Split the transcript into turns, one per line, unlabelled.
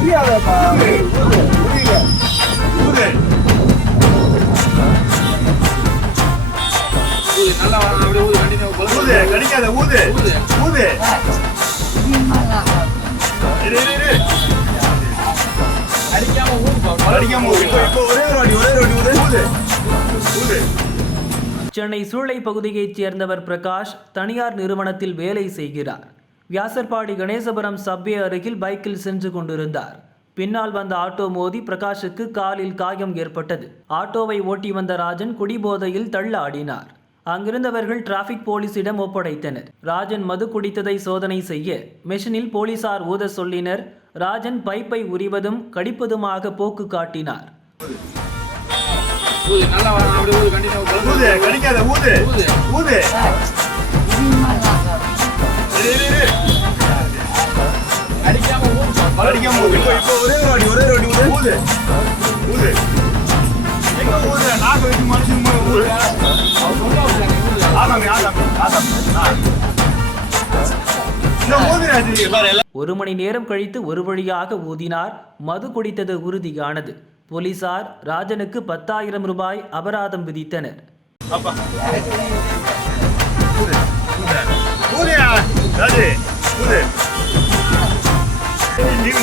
புரியாதப்பா புரியல
நல்லா அப்படியே ஊது, கண்டினியூ,
ஊது கடிக்காத ஊது
ஊது.
இரு இரு இரு
அடிக்காம
அடிக்காம ஊது இப்போ இப்போ ஒரே ஒரு ஒரே ஒரு ஊது ஊது ஊது
சென்னை சூளை பகுதியைச் சேர்ந்தவர் பிரகாஷ் தனியார் நிறுவனத்தில் வேலை செய்கிறார் வியாசர்பாடி கணேசபுரம் சப்வே அருகில் பைக்கில் சென்று கொண்டிருந்தார். பின்னால் வந்த ஆட்டோ மோதி பிரகாஷுக்கு காலில் காயம் ஏற்பட்டது. ஆட்டோவை ஓட்டி வந்த ராஜன் குடிபோதையில் தள்ளாடினார். அங்கிருந்தவர்கள் டிராஃபிக் போலீசிடம் ஒப்படைத்தனர். ராஜன் மது குடித்ததை சோதனை செய்ய மெஷினில் போலீசார் ஊத சொல்லினர். ராஜன் பைப்பை உரிவதும் கடிப்பதுமாக போக்கு காட்டினார்.
கடிக்காத ஊது.
ஊது. அடிக்காம
ஊது இப்போ இப்போ ஒரே ஒரு வாட்டி ஒரே ஒரு வாட்டி ஊது ஊது ஊது. எங்க ஊது? நாக்கு வச்சு மனுஷன் ஊது
அவர் சொன்னா ஊது, நீ ஊது.
ஆதாமி ஆதாமி ஆதாமி ஆ. இந்த ஊது ராஜி பாரு எல்லாம்
ஒரு மணி நேரம் கழித்து ஒரு வழியாக ஊதினார். மது குடித்தது உறுதியானது. போலீசார் ராஜனுக்கு பத்தாயிரம் ரூபாய் அபராதம் விதித்தனர்.